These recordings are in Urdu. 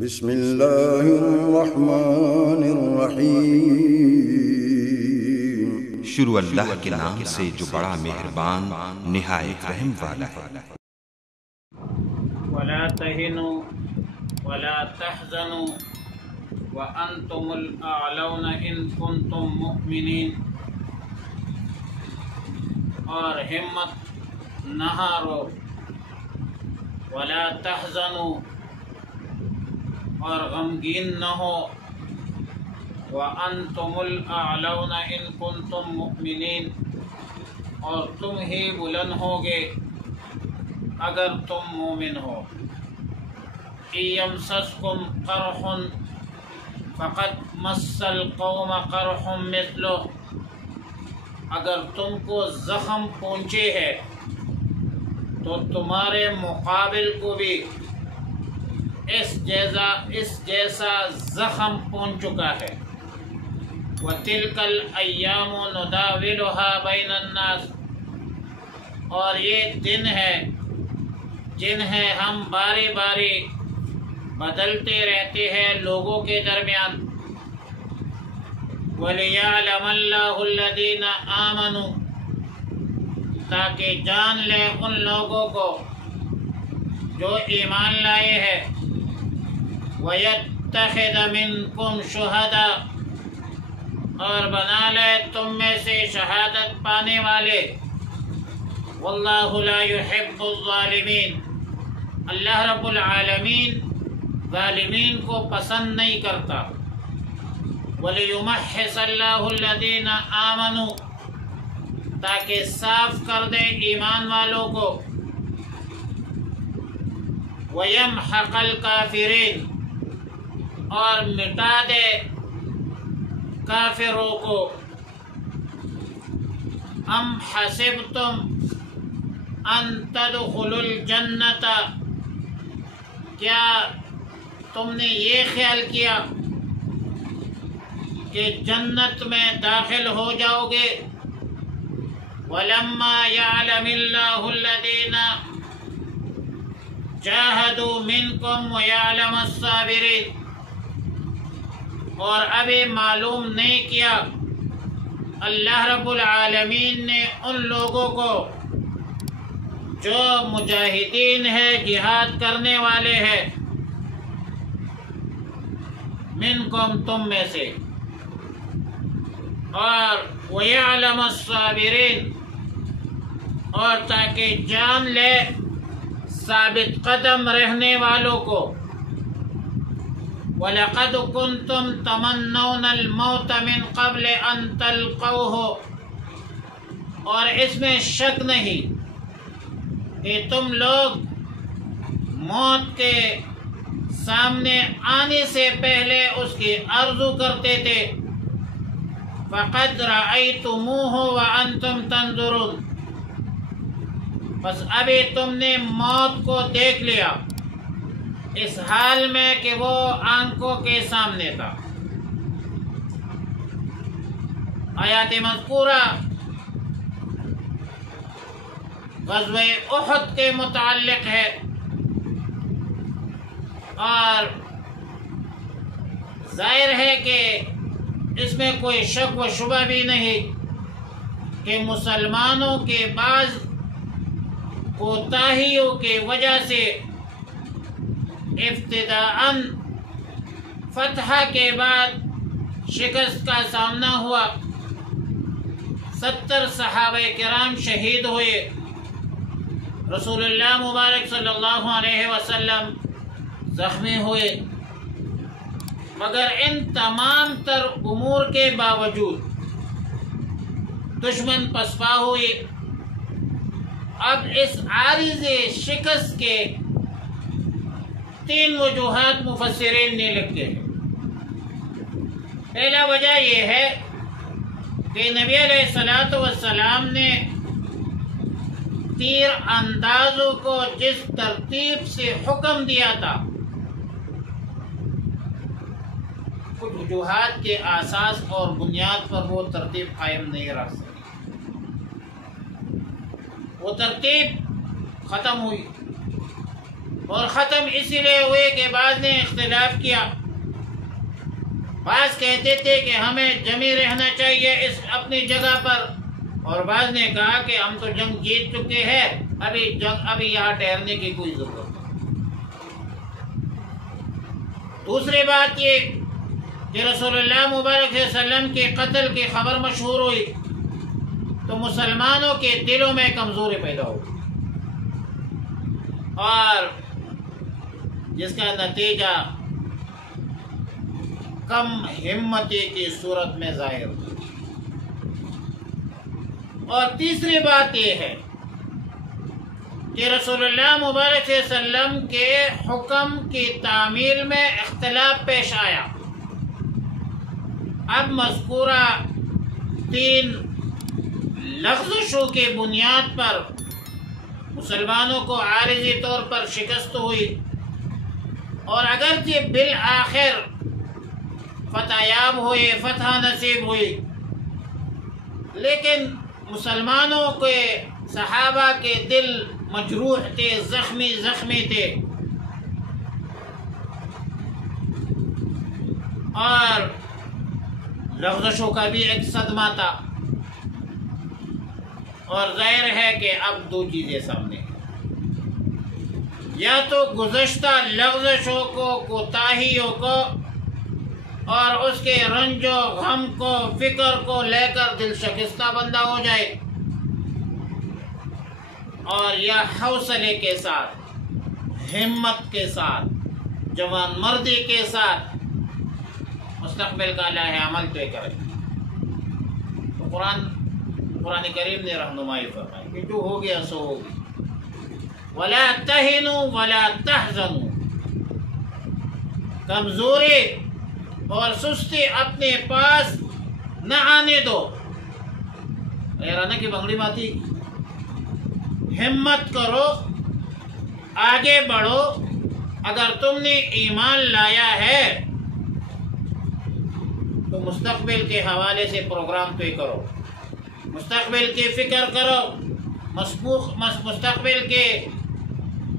بسم اللہ الرحمن الرحیم۔ شروع اللہ کے نام سے جو بڑا مہربان نہایت رحم والا ہے۔ ولا تهنوا ولا تحزنوا وانتم الاعلون ان کنتم مؤمنین، اور ہمت نہ ہارو، ولا تحزنوا، اور غمگین نہ ہو، وانتم الاعلون ان کنتم مؤمنین، اور تم ہی بلند ہوگے اگر تم مومن ہو۔ یمسسکم قرح فقد مس القوم قرح مثلہ، اگر تم کو زخم پہنچے ہے تو تمہارے مقابل کو بھی اس جیسا زخم پہنچ چکا ہے۔ وَتِلْكَ الْأَيَّامُ نُدَاوِلُهَا بَيْنَ النَّاسِ، اور یہ دن ہے جنہیں ہم باری باری بدلتے رہتے ہیں لوگوں کے درمیان۔ وَلِيَعْلَمَ اللَّهُ الَّذِينَ آمَنُوا، تاکہ جان لے ان لوگوں کو جو ایمان لائے ہیں۔ وَيَتَّخِذَ مِنْكُمْ شُهَدَاءَ، اور بنا لے تم میں سے شہادت پانے والے۔ وَاللَّهُ لَا يُحِبُّ الظَّالِمِينَ، اللہ رب العالمین ظالمین کو پسند نہیں کرتا۔ وَلِيُمَحِّصَ اللَّهُ الَّذِينَ آمَنُوا، تاکہ صاف کر دے ایمان والوں کو۔ وَيَمْحَقَ الْكَافِرِينَ، اور مٹا دے کافروں کو۔ ام حسبتم ان تدخلوا الجنت، کیا تم نے یہ خیال کیا کہ جنت میں داخل ہو جاؤ گے؟ وَلَمَّا يَعْلَمِ اللَّهُ الَّذِينَ جَاهَدُوا مِنْكُمْ وَيَعْلَمَ الصَّابِرِينَ، اور ابھی معلوم نہیں کیا اللہ رب العالمین نے ان لوگوں کو جو مجاہدین ہے، جہاد کرنے والے ہیں، منکم تم میں سے، اور وَيَعْلَمَ الصَّابِرِينَ، اور تاکہ جان لے ثابت قدم رہنے والوں کو۔ وَلَقَدْ كُنْتُمْ تَمَنَّوْنَ الْمَوْتَ مِنْ قَبْلِ أَنْ تَلْقَوْهُ، اور اس میں شک نہیں کہ تم لوگ موت کے سامنے آنے سے پہلے اس کی آرزو کرتے تھے۔ فَقَدْ رَأَيْتُمُوهُ وَأَنْتُمْ تَنْظُرُونَ، بس ابھی تم نے موت کو دیکھ لیا اس حال میں کہ وہ آنکھوں کے سامنے تھا۔ آیات مذکورہ غزوہ احد کے متعلق ہے، اور ظاہر ہے کہ اس میں کوئی شک و شبہ بھی نہیں کہ مسلمانوں کے بعض کوتاہیوں کی وجہ سے ابتداءً فتح کے بعد شکست کا سامنا ہوا۔ 70 صحابہ کرام شہید ہوئے، رسول اللہ مبارک صلی اللہ علیہ وسلم زخمی ہوئے، مگر ان تمام تر امور کے باوجود دشمن پسپا ہوئے۔ اب اس عارض شکست کے 3 وجوہات مفسرین نے لکھے ہیں۔ پہلا وجہ یہ ہے کہ نبی علیہ السلام نے تیر اندازوں کو جس ترتیب سے حکم دیا تھا، کچھ وجوہات کے اساس اور بنیاد پر وہ ترتیب قائم نہیں رکھ سکی، وہ ترتیب ختم ہوئی۔ اور ختم اسی لیے ہوئے کہ بعض نے اختلاف کیا. بعض کہتے تھے کہ ہمیں جمی رہنا چاہیے اس اپنی جگہ پر، اور بعض نے کہا کہ ہم تو جنگ جیت چکے ہیں، ابھی یہاں ٹھہرنے کی کوئی ضرورت نہیں. دوسری بات یہ کہ رسول اللہ مبارک صلی اللہ علیہ وسلم کے قتل کی خبر مشہور ہوئی تو مسلمانوں کے دلوں میں کمزوری پیدا ہوئی، اور جس کا نتیجہ کم ہمتی کی صورت میں ظاہر ہوئی. اور تیسری بات یہ ہے کہ رسول اللہ مبارک صلی اللہ علیہ وسلم کے حکم کی تعمیل میں اختلاف پیش آیا. اب مذکورہ 3 لغزشوں کے بنیاد پر مسلمانوں کو عارضی طور پر شکست ہوئی، اور اگرچہ بالآخر فتح یاب ہوئے، فتح نصیب ہوئی، لیکن مسلمانوں کے صحابہ کے دل مجروح تھے، زخمی تھے، اور لغزشوں کا بھی ایک صدمہ تھا. اور ظاہر ہے کہ اب 2 چیزیں سامنے ہیں، یا تو گزشتہ لغزشوں کو، کوتاہیوں کو اور اس کے رنج و غم کو، فکر کو لے کر دل شکستہ بندہ ہو جائے، اور یا حوصلے کے ساتھ، ہمت کے ساتھ، جوان مردی کے ساتھ مستقبل کا لائحہ عمل طے کرے. تو قرآن کریم نے رہنمائی فرمائی کہ جو ہو گیا سو ہو گیا. وَلَا تَهِنُوا وَلَا تَحْزَنُوا، کمزوری اور سستی اپنے پاس نہ آنے دو. حیرانہ کی بنگڑی ماتی، ہمت کرو، آگے بڑھو. اگر تم نے ایمان لایا ہے تو مستقبل کے حوالے سے پروگرام طے کرو، مستقبل کی فکر کرو، مستقبل کے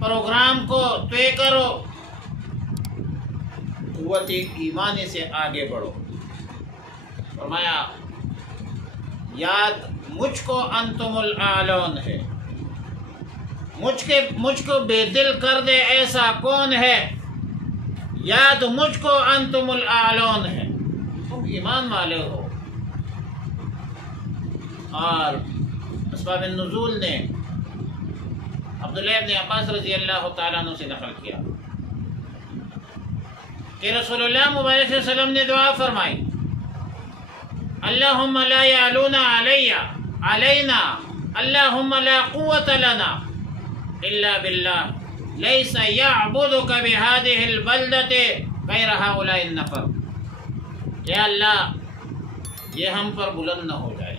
پروگرام کو طے کرو، قوت ایمانی سے آگے بڑھو. فرمایا یاد مجھ کو انتم الاعلون ہے، مجھ کو بے دل کر دے ایسا کون ہے، یاد مجھ کو انتم الاعلون ہے، تم ایمان والے ہو. اور اسباب النزول نے عبداللہ ابن عباس رضی اللہ تعالیٰ عنہ سے نقل کیا کہ رسول اللہ مبارک صلی اللہ علیہ وسلم نے دعا فرمائی، اللہم لا یعلون علینا، اللہم لا قوت لنا الا باللہ، لیس یعبدک بہذہ البلدۃ غیر ہؤلاء النفر. یا اللہ یہ ہم پر بلند نہ ہو جائے،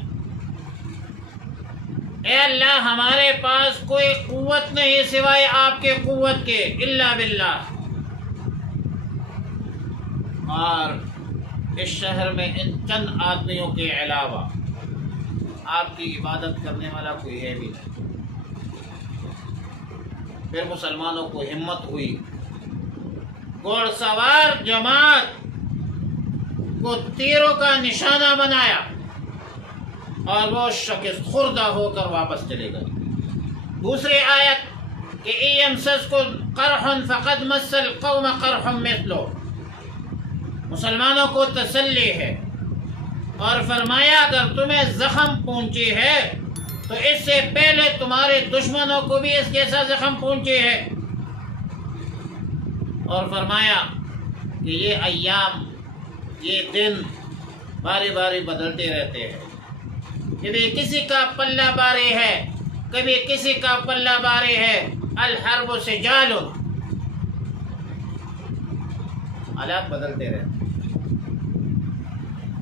اے اللہ ہمارے پاس کوئی قوت نہیں سوائے آپ کے قوت کے، الا باللہ. اور اس شہر میں ان چند آدمیوں کے علاوہ آپ کی عبادت کرنے والا کوئی ہے بھی نہیں. پھر مسلمانوں کو ہمت ہوئی، گھوڑ سوار جماعت کو تیروں کا نشانہ بنایا، اور وہ شکست خوردہ ہو کر واپس چلے گئے. دوسری آیت کہ اِیَمْسَسْكُمْ قَرْحٌ فَقَدْ مَسَّ الْقَوْمَ قَرْحٌ مِثْلُهُ، مسلمانوں کو تسلی ہے، اور فرمایا اگر تمہیں زخم پہنچی ہے تو اس سے پہلے تمہارے دشمنوں کو بھی اس جیسا زخم پہنچے ہے. اور فرمایا کہ یہ ایام، یہ دن باری باری بدلتے رہتے ہیں، کبھی کسی کا پلہ باری ہے، کبھی کسی کا پلہ باری ہے. الحرب سجال، حالات بدلتے رہتے.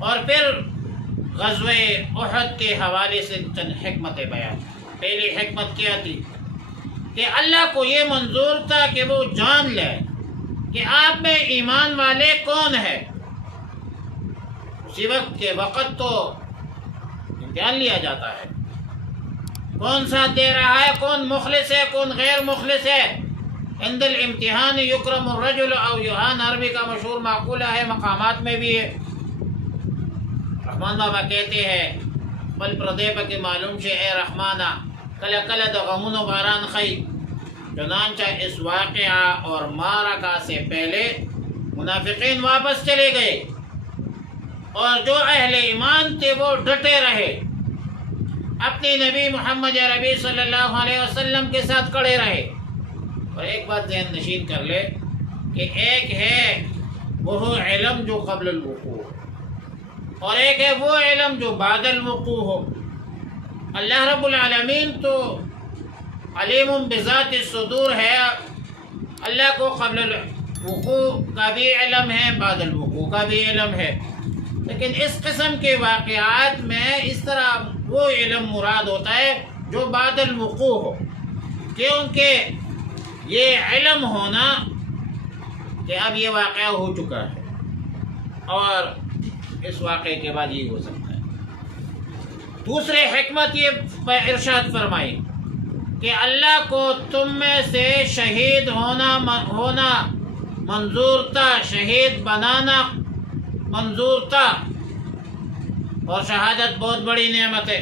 اور پھر غزوہ احد کے حوالے سے چند حکمتیں بیان. پہلی حکمت کیا تھی کہ اللہ کو یہ منظور تھا کہ وہ جان لے کہ آپ میں ایمان والے کون ہیں. اسی وقت کے وقت تو امتحان لیا جاتا ہے، کون ساتھ دے رہا ہے، کون مخلص ہے، کون غیر مخلص ہے. عند الامتحان یکرم الرجل او یوہان، عربی کا مشہور معقولہ ہے، مقامات میں بھی ہے۔ رحمان بابا کہتے ہیں بل پردے پا کے معلوم چھے اے رحمانا کل کل دا غمون و باران خی، چنانچہ اس واقعہ اور مارکہ سے پہلے منافقین واپس چلے گئے اور جو اہل ایمان تھے وہ ڈٹے رہے، اپنے نبی محمد عربی صلی اللہ علیہ وسلم کے ساتھ کھڑے رہے۔ اور ایک بات ذہن نشین کر لے کہ ایک ہے وہ علم جو قبل الوقوع اور ایک ہے وہ علم جو بعد الوقوع ہو۔ اللہ رب العالمین تو علیم بذات الصدور ہے، اللہ کو قبل الوقوع کا بھی علم ہے، بعد الوقوع کا بھی علم ہے، لیکن اس قسم کے واقعات میں اس طرح وہ علم مراد ہوتا ہے جو بعد الوقوع ہو، کیونکہ یہ علم ہونا کہ اب یہ واقعہ ہو چکا ہے اور اس واقعے کے بعد یہ ہو سکتا ہے۔ دوسرے حکمت یہ ارشاد فرمائی کہ اللہ کو تم میں سے شہید ہونا منظور تھا، شہید بنانا منظور تھا، اور شہادت بہت بڑی نعمت ہے،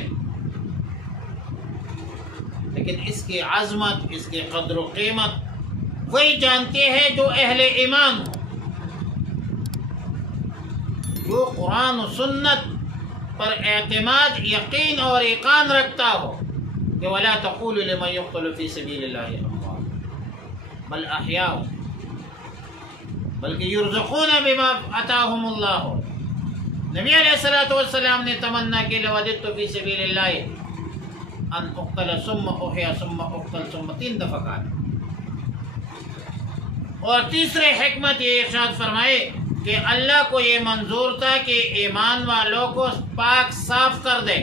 لیکن اس کی عظمت، اس کی قدر و قیمت وہی جانتے ہیں جو اہل ایمان ہو، جو قرآن و سنت پر اعتماد، یقین اور ایقان رکھتا ہو کہ وَلَا تَقُولُوا لِمَنْ يُقْتَلُ فِي سَبِيلِ اللَّهِ أَمْوَاتٌ بَلْ أَحْيَاءٌ بلکہ يُرْزَقُونَ بِمَا آتَاهُمُ اللَّهُ۔ نبی علیہ السلام نے تمنا کی لَوَدِدتُّ فِي سَبِيلِ اللَّهِ ان اقتل ثم احیا ثم اقتل ثم، 3 دفعہ کہا۔ اور تیسرے حکمت یہ ارشاد فرمائے کہ اللہ کو یہ منظور تھا کہ ایمان والوں کو پاک صاف کر دے،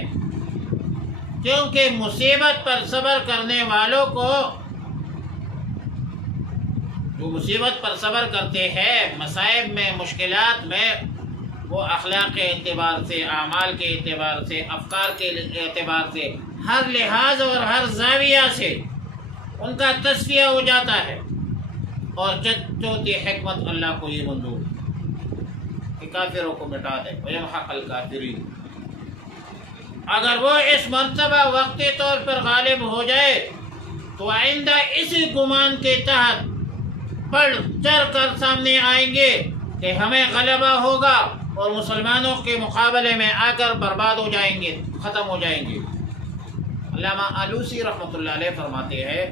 کیونکہ مصیبت پر صبر کرنے والوں کو، جو مصیبت پر صبر کرتے ہیں، مصائب میں، مشکلات میں، وہ اخلاق کے اعتبار سے، اعمال کے اعتبار سے، افکار کے اعتبار سے، ہر لحاظ اور ہر زاویہ سے ان کا تصفیہ ہو جاتا ہے۔ اور چوتھی حکمت اللہ کو یہ منظور کہ کافروں کو مٹا دے، وَيَمْحَقَ الْكَافِرِينَ۔ اگر وہ اس مرتبہ وقتی طور پر غالب ہو جائے تو آئندہ اسی گمان کے تحت بڑھ چڑھ کر سامنے آئیں گے کہ ہمیں غلبہ ہوگا اور مسلمانوں کے مقابلے میں آ کر برباد ہو جائیں گے، ختم ہو جائیں گے۔ علامہ آلوسی رحمۃ اللہ علیہ فرماتے ہیں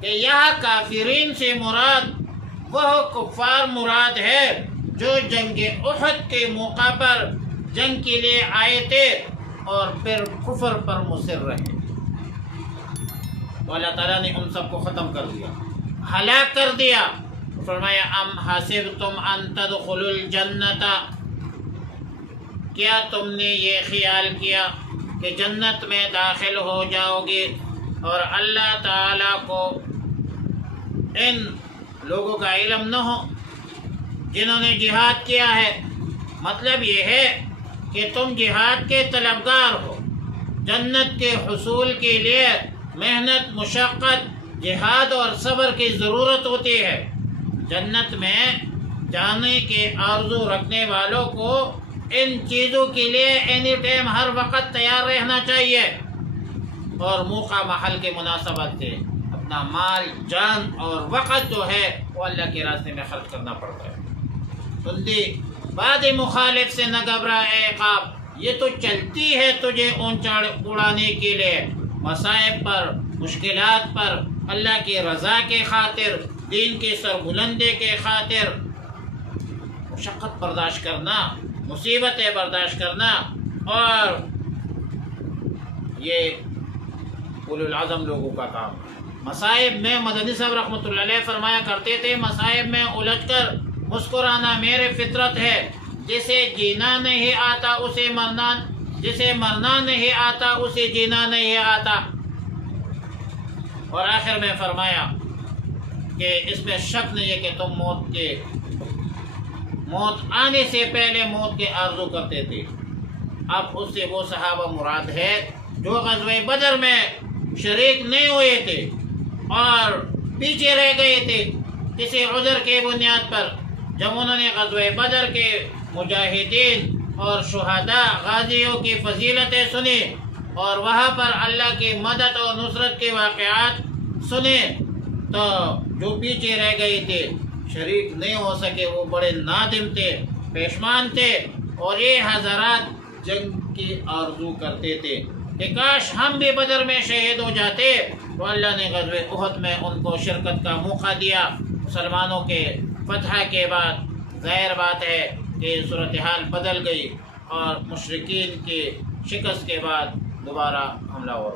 کہ یہاں کافرین سے مراد وہ کفار مراد ہے جو جنگ احد کے موقع پر جنگ کے لیے آئے تھے اور پھر کفر پر مصر رہے، تو اللہ تعالیٰ نے ان سب کو ختم کر دیا، ہلاک کر دیا۔ فرمایا ام حسبتم ان تدخلوا الجنت، کیا تم نے یہ خیال کیا کہ جنت میں داخل ہو جاؤ گے اور اللہ تعالیٰ کو ان لوگوں کا علم نہ ہو جنہوں نے جہاد کیا ہے؟ مطلب یہ ہے کہ تم جہاد کے طلبگار ہو، جنت کے حصول کے لیے محنت، مشقت، جہاد اور صبر کی ضرورت ہوتی ہے۔ جنت میں جانے کے آرزو رکھنے والوں کو ان چیزوں کے لیے اینی ٹائم ہر وقت تیار رہنا چاہیے، اور موقع محل کے مناسبت سے اپنا مال، جان اور وقت جو ہے وہ اللہ کے راستے میں خرچ کرنا پڑتا ہے۔ بندی بعد مخالف سے نہ گھبرا اے عقاب، یہ تو چلتی ہے تجھے اونچا اڑانے کے لیے، مصائب پر، مشکلات پر، اللہ کی رضا کے خاطر، دین کی سربلندی کے خاطر مشقت برداشت کرنا، مصیبتیں برداشت کرنا، اور یہ اولو العزم لوگوں کا کام ہے۔ مصائب میں مدنی صاحب رحمۃ اللہ علیہ فرمایا کرتے تھے، مصائب میں الجھ کر مسکرانا میرے فطرت ہے، جسے جینا نہیں آتا اسے مرنا، جسے مرنا نہیں آتا اسے جینا نہیں آتا۔ اور آخر میں فرمایا کہ اس میں شک نہیں ہے کہ تم موت آنے سے پہلے موت کے آرزو کرتے تھے۔ اب اس سے وہ صحابہ مراد ہے جو غزوہ بدر میں شریک نہیں ہوئے تھے اور پیچھے رہ گئے تھے کسی عذر کے بنیاد پر، جب انہوں نے غزوہ بدر کے مجاہدین اور شہداء غازیوں کی فضیلتیں سنی اور وہاں پر اللہ کی مدد اور نصرت کے واقعات سنے، تو جو پیچھے رہ گئے تھے، شریک نہیں ہو سکے، وہ بڑے نادم تھے، پشیمان تھے، اور یہ حضرات جنگ کی آرزو کرتے تھے کہ کاش ہم بھی بدر میں شہید ہو جاتے۔ تو اللہ نے غزوہ احد میں ان کو شرکت کا موقع دیا۔ مسلمانوں کے فتح کے بعد ظاہر بات ہے کہ صورتحال بدل گئی اور مشرکین کی شکست کے بعد دوبارہ حملہ ہو